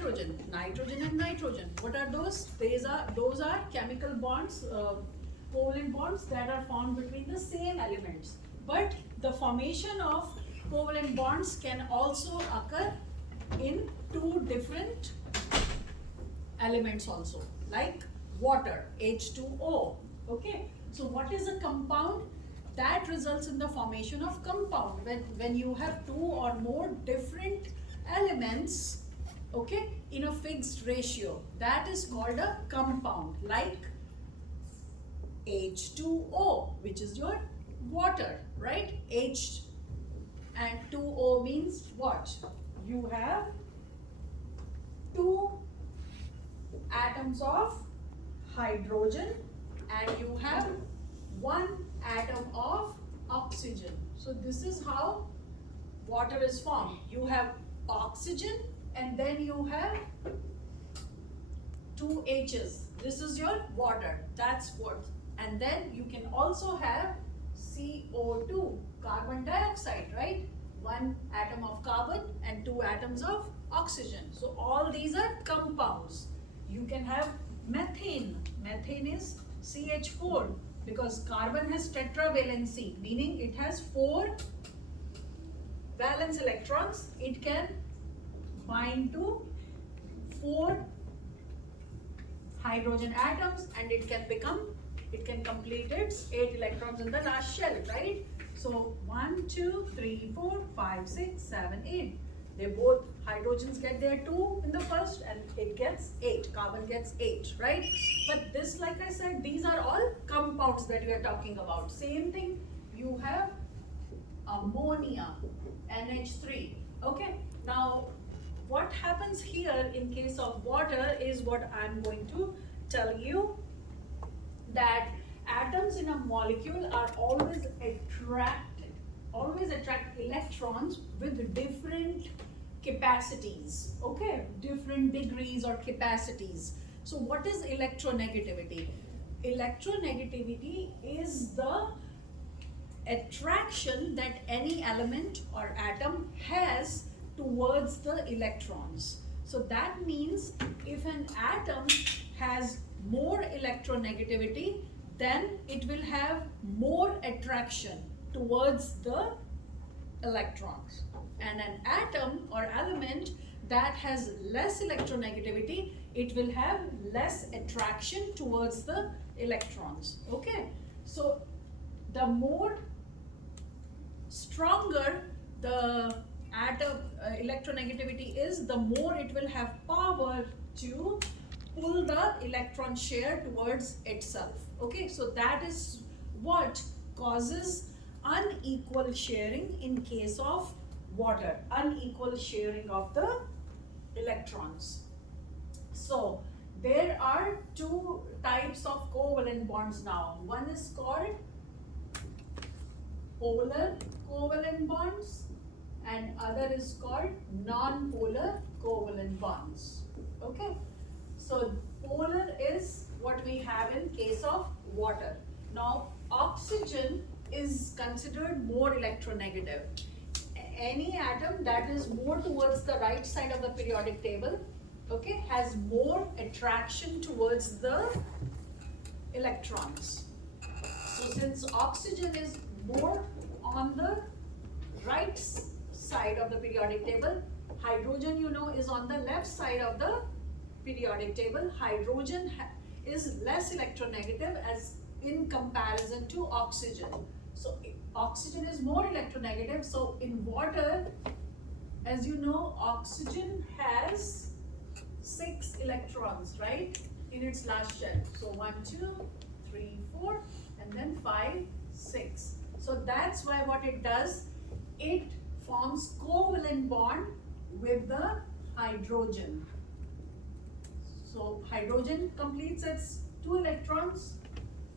nitrogen. Nitrogen and nitrogen. What are those? Those are chemical bonds, covalent bonds that are formed between the same elements. But the formation of covalent bonds can also occur in two different elements also, like water, H2O. Okay, so what is a compound? That results in the formation of compound when you have two or more different elements, okay, in a fixed ratio. That is called a compound, like H2O, which is your water, right? H and 2O means what? You have two atoms of hydrogen and you have one atom of oxygen. So this is how water is formed. You have oxygen and then you have two H's. This is your water. That's what. And then you can also have CO2, carbon dioxide, right? One atom of carbon and two atoms of oxygen. So all these are compounds. You can have methane. Methane is CH4 because carbon has tetravalency, meaning it has 4 valence electrons. It can bind to 4 hydrogen atoms and it can complete its 8 electrons in the last shell, right? So 1, 2, 3, 4, 5, 6, 7, 8. They both, hydrogens get their 2 in the first and it gets 8. Carbon gets 8, right? But this, like I said, these are all compounds that we are talking about. Same thing, you have ammonia, NH3. Okay, now what happens here in case of water is what I'm going to tell you, that atoms in a molecule are always attract electrons with different capacities, okay, different degrees or capacities. So what is electronegativity? Electronegativity is the attraction that any element or atom has towards the electrons. So that means if an atom has more electronegativity, then it will have more attraction towards the electrons. And an atom or element that has less electronegativity, it will have less attraction towards the electrons. Okay, so the more stronger the atom electronegativity is, the more it will have power to pull the electron share towards itself. Okay, so that is what causes unequal sharing in case of water, unequal sharing of the electrons. So there are two types of covalent bonds now. One is called polar covalent bonds and other is called non-polar covalent bonds. Okay, so polar is what we have in case of water. Now oxygen is considered more electronegative. Any atom that is more towards the right side of the periodic table, okay, has more attraction towards the electrons. So since oxygen is more on the right side of the periodic table, hydrogen, you know, is on the left side of the periodic table. Hydrogen is less electronegative as in comparison to oxygen. So oxygen is more electronegative. So in water, as you know, oxygen has 6 electrons, right, in its last shell. So 1, 2, 3, 4, and then 5, 6. So that's why what it does, it forms covalent bond with the hydrogen. So hydrogen completes its 2 electrons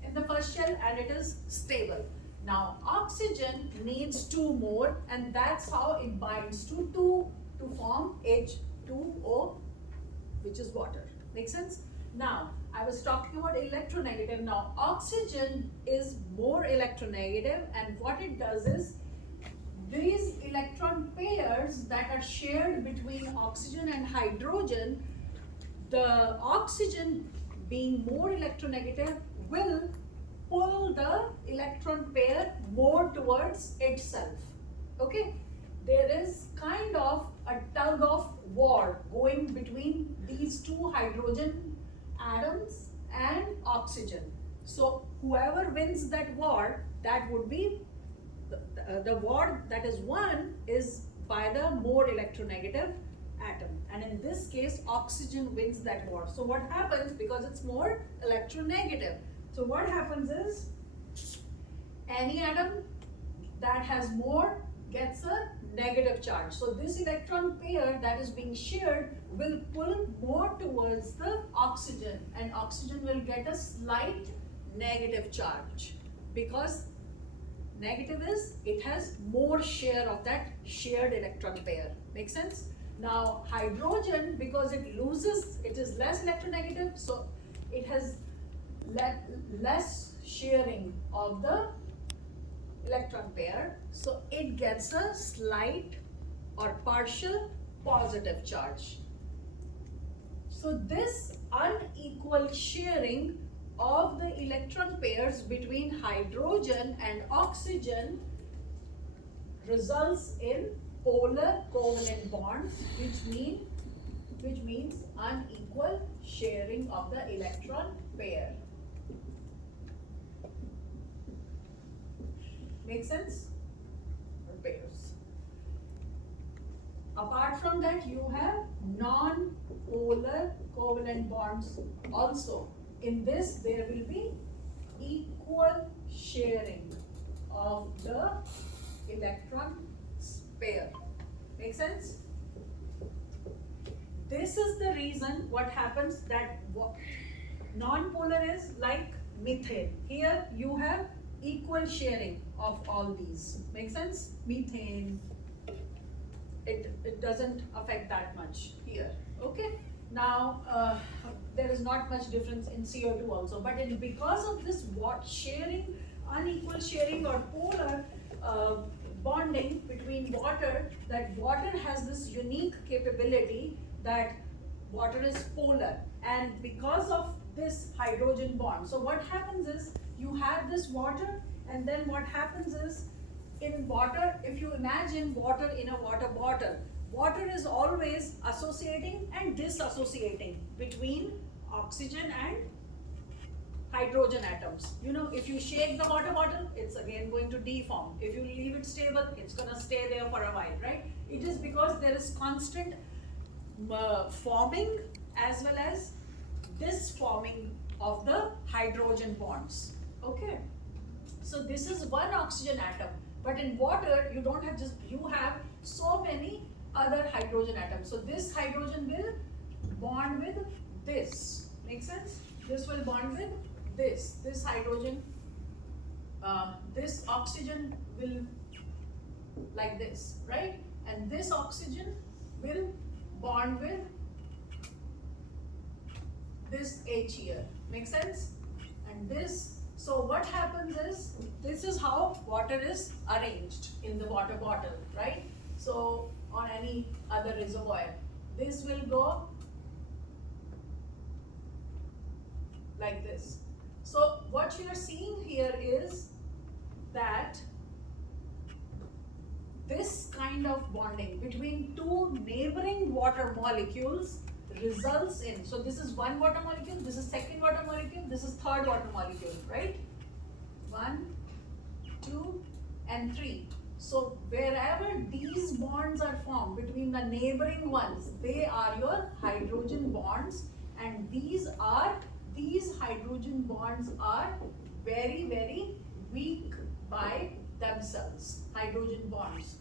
in the first shell and it is stable. Now oxygen needs 2 more and that's how it binds to 2 to form H2O, which is water. Make sense? Now I was talking about electronegative. Now oxygen is more electronegative and what it does is these electron pairs that are shared between oxygen and hydrogen, the oxygen being more electronegative will pull the electron pair more towards itself. Okay, there is kind of a tug of war going between these two hydrogen atoms and oxygen. So whoever wins that war, that would be the war that is won is by the more electronegative atom, and in this case oxygen wins that war. So what happens, because it's more electronegative, so what happens is any atom that has more gets a negative charge. So this electron pair that is being shared will pull more towards the oxygen, and oxygen will get a slight negative charge, because negative is it has more share of that shared electron pair. Make sense? Now hydrogen, because it loses, it is less electronegative, so it has less sharing of the electron pair, so it gets a slight or partial positive charge. So this unequal sharing of the electron pairs between hydrogen and oxygen results in polar covalent bonds, which means unequal sharing of the electron pair. Make sense? Or pairs. Apart from that, you have non-polar covalent bonds also. In this, there will be equal sharing of the electron pair. Make sense? This is the reason what happens that non-polar is like methane. Here you have equal sharing of all these. Make sense? Methane, it doesn't affect that much here. Okay? Now, there is not much difference in CO2 also, but because of this sharing, unequal sharing or polar bonding between water, that water has this unique capability that water is polar, and because of this hydrogen bond. So what happens is you have this water, and then what happens is in water, if you imagine water in a water bottle, water is always associating and disassociating between oxygen and hydrogen atoms. You know, if you shake the water bottle, it's again going to deform. If you leave it stable, it's going to stay there for a while, right? It is because there is constant forming as well as disforming of the hydrogen bonds. Okay, so this is one oxygen atom, but in water you don't have just, you have so many other hydrogen atoms. So this hydrogen will bond with this. Make sense? This will bond with this hydrogen, this oxygen will like this, right? And this oxygen will bond with this H here. Make sense? And this, so what happens is, this is how water is arranged in the water bottle, right? So on any other reservoir, this will go like this. So what you are seeing here is that this kind of bonding between two neighboring water molecules results in, so this is one water molecule, this is second water molecule, this is third water molecule, right? 1, 2, and 3. So wherever these bonds are formed between the neighboring ones, they are your hydrogen bonds, and these hydrogen bonds are very, very weak by themselves, hydrogen bonds.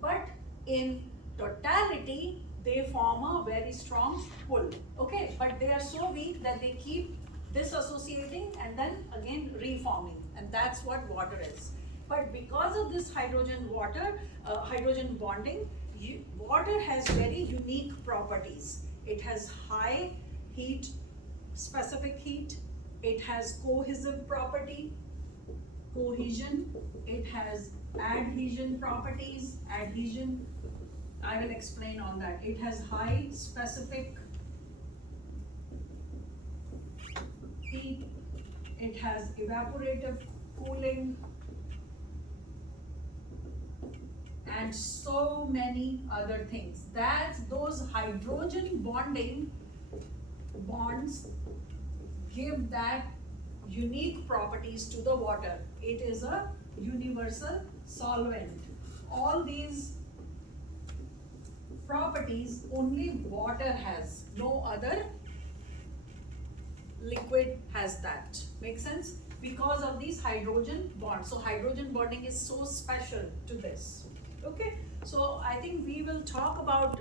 But in totality, they form a very strong pull. Okay, but they are so weak that they keep disassociating and then again reforming, and that's what water is. But because of this hydrogen bonding, water has very unique properties. It has high heat, specific heat. It has cohesive property, cohesion. It has Adhesion properties, adhesion, I will explain on that. It has high specific heat, it has evaporative cooling, and so many other things. That's those hydrogen bonding bonds give that unique properties to the water. It is a universal solvent. All these properties only water has, no other liquid has that. Make sense? Because of these hydrogen bonds. So hydrogen bonding is so special to this. Okay, so I think we will talk about